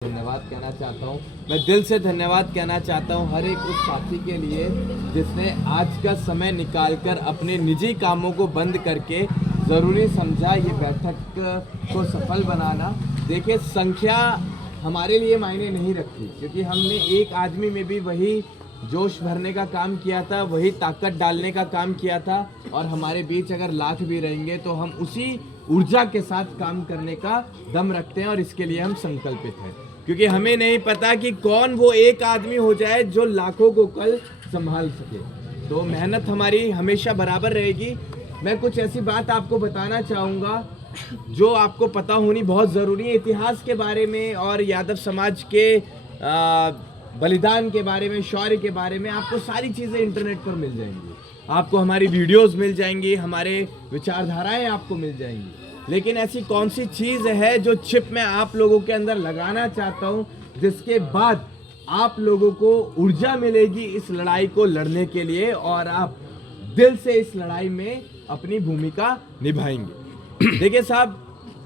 धन्यवाद कहना चाहता हूँ। मैं दिल से धन्यवाद कहना चाहता हूँ हर एक उस साथी के लिए जिसने आज का समय निकालकर अपने निजी कामों को बंद करके ज़रूरी समझा ये बैठक को सफल बनाना। देखिए, संख्या हमारे लिए मायने नहीं रखती, क्योंकि हमने एक आदमी में भी वही जोश भरने का काम किया था, वही ताकत डालने का काम किया था। और हमारे बीच अगर लाख भी रहेंगे तो हम उसी ऊर्जा के साथ काम करने का दम रखते हैं और इसके लिए हम संकल्पित हैं, क्योंकि हमें नहीं पता कि कौन वो एक आदमी हो जाए जो लाखों को कल संभाल सके। तो मेहनत हमारी हमेशा बराबर रहेगी। मैं कुछ ऐसी बात आपको बताना चाहूँगा जो आपको पता होनी बहुत ज़रूरी है। इतिहास के बारे में और यादव समाज के बलिदान के बारे में, शौर्य के बारे में आपको सारी चीज़ें इंटरनेट पर मिल जाएंगी। आपको हमारी वीडियोस मिल जाएंगी, हमारे विचारधाराएं आपको मिल जाएंगी। लेकिन ऐसी कौन सी चीज़ है जो चिप मैं आप लोगों के अंदर लगाना चाहता हूं, जिसके बाद आप लोगों को ऊर्जा मिलेगी इस लड़ाई को लड़ने के लिए और आप दिल से इस लड़ाई में अपनी भूमिका निभाएंगे। देखिए साहब,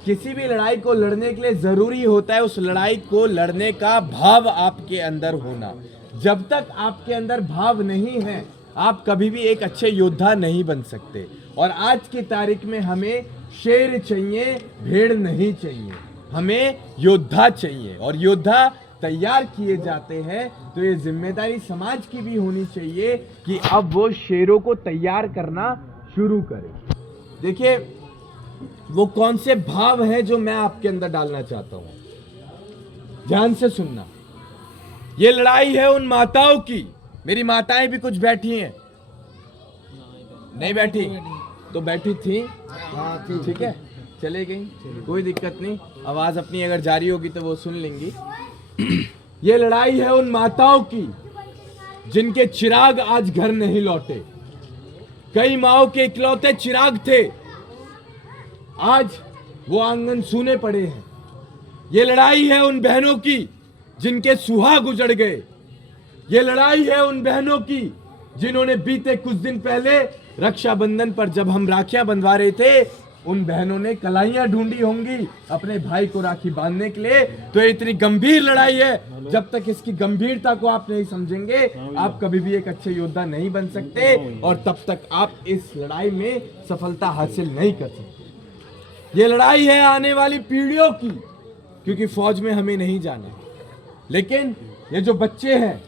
किसी भी लड़ाई को लड़ने के लिए जरूरी होता है उस लड़ाई को लड़ने का भाव आपके अंदर होना। जब तक आपके अंदर भाव नहीं है, आप कभी भी एक अच्छे योद्धा नहीं बन सकते। और आज की तारीख में हमें शेर चाहिए, भेड़ नहीं चाहिए, हमें योद्धा चाहिए। और योद्धा तैयार किए जाते हैं तो ये जिम्मेदारी समाज की भी होनी चाहिए कि अब वो शेरों को तैयार करना शुरू करें। देखिए, वो कौन से भाव है जो मैं आपके अंदर डालना चाहता हूं, ध्यान से सुनना। ये लड़ाई है उन माताओं की। मेरी माताएं भी कुछ बैठी हैं, नहीं बैठी तो बैठी थी, ठीक है, चले गई, कोई दिक्कत नहीं। आवाज अपनी अगर जारी होगी तो वो सुन लेंगी। ये लड़ाई है उन माताओं की जिनके चिराग आज घर नहीं लौटे। कई माओं के इकलौते चिराग थे, आज वो आंगन सूने पड़े हैं। ये लड़ाई है उन बहनों की जिनके सुहाग उजड़ गए। ये लड़ाई है उन बहनों की जिन्होंने बीते कुछ दिन पहले रक्षाबंधन पर जब हम राखियां बंधवा रहे थे, उन बहनों ने कलाइयां ढूंढी होंगी अपने भाई को राखी बांधने के लिए। तो ये इतनी गंभीर लड़ाई है, जब तक इसकी गंभीरता को आप नहीं समझेंगे आप कभी भी एक अच्छे योद्धा नहीं बन सकते और तब तक आप इस लड़ाई में सफलता हासिल नहीं कर सकते। ये लड़ाई है आने वाली पीढ़ियों की, क्योंकि फौज में हमें नहीं जाना, लेकिन ये जो बच्चे हैं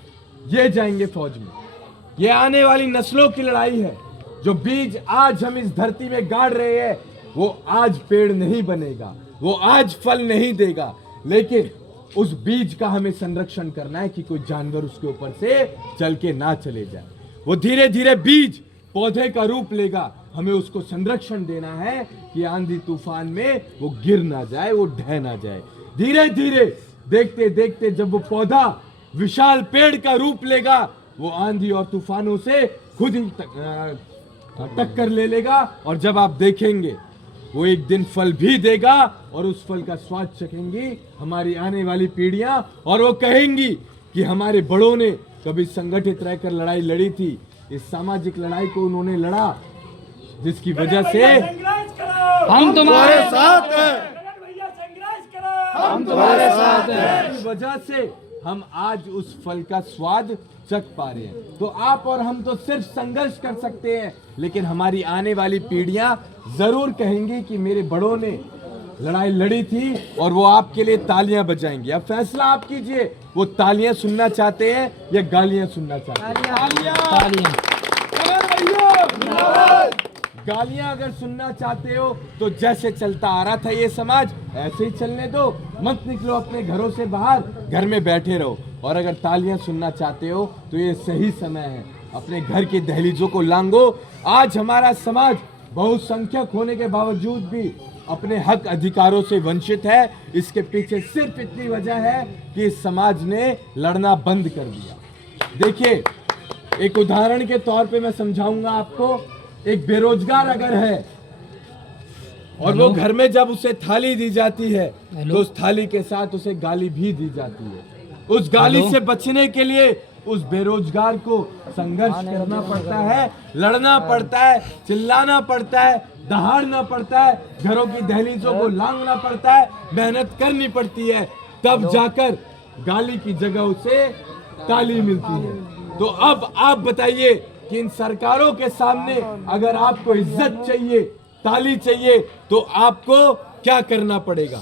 ये जाएंगे फौज में। ये आने वाली नस्लों की लड़ाई है। जो बीज आज हम इस धरती में गाड़ रहे हैं वो आज पेड़ नहीं बनेगा, वो आज फल नहीं देगा, लेकिन उस बीज का हमें संरक्षण करना है कि कोई जानवर उसके ऊपर से चल के ना चले जाए। वो धीरे धीरे बीज पौधे का रूप लेगा, हमें उसको संरक्षण देना है कि आंधी तूफान में वो गिर ना जाए, वो ढह ना जाए। धीरे धीरे देखते देखते जब वो पौधा विशाल पेड़ का रूप लेगा, वो आंधी और तूफानों से खुद ही टक्कर ले लेगा। और जब आप देखेंगे वो एक दिन फल भी देगा और उस फल का स्वाद चखेंगी हमारी आने वाली पीढ़ियां, और वो कहेंगी कि हमारे बड़ों ने कभी संगठित रहकर लड़ाई लड़ी थी। इस सामाजिक लड़ाई को उन्होंने लड़ा जिसकी वजह से हम तुम्हारे साथ हैं, हम तुम्हारे साथ हैं, इस वजह से हम आज उस फल का स्वाद चख पा रहे हैं। तो आप और हम तो सिर्फ संघर्ष कर सकते हैं, लेकिन हमारी आने वाली पीढ़ियां जरूर कहेंगी कि मेरे बड़ों ने लड़ाई लड़ी थी, और वो आपके लिए तालियां बजाएंगे। अब फैसला आप कीजिए, वो तालियां सुनना चाहते हैं या गालियां सुनना चाहते हैं? गालियां अगर सुनना चाहते हो तो जैसे चलता आ रहा था ये समाज ऐसे ही चलने दो, मत निकलो अपने घरों से बाहर, घर में बैठे रहो। और अगर तालियां सुनना चाहते हो तो ये सही समय है, अपने घर की दहलीजों को लांघो। आज हमारा समाज बहुसंख्यक होने के बावजूद भी अपने हक अधिकारों से वंचित है। इसके पीछे सिर्फ इतनी वजह है कि इस समाज ने लड़ना बंद कर दिया। देखिए, एक उदाहरण के तौर पे मैं समझाऊंगा आपको। एक बेरोजगार अगर है और वो घर में जब उसे थाली दी जाती है तो उस थाली के साथ उसे गाली भी दी जाती है। उस गाली से बचने के लिए उस बेरोजगार को संघर्ष करना पड़ता है, लड़ना पड़ता है, चिल्लाना पड़ता है, दहाड़ना पड़ता है, घरों की दहलीजों को लांघना पड़ता है, मेहनत करनी पड़ती है। तब जाकर गाली की जगह उसे ताली मिलती है। तो अब आप बताइए कि इन सरकारों के सामने अगर आपको इज्जत चाहिए, ताली चाहिए, तो आपको क्या करना पड़ेगा?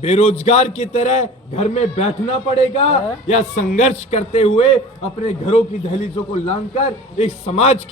बेरोजगार की तरह घर में बैठना पड़ेगा या संघर्ष करते हुए अपने घरों की दहलीजों को लांघकर एक समाज की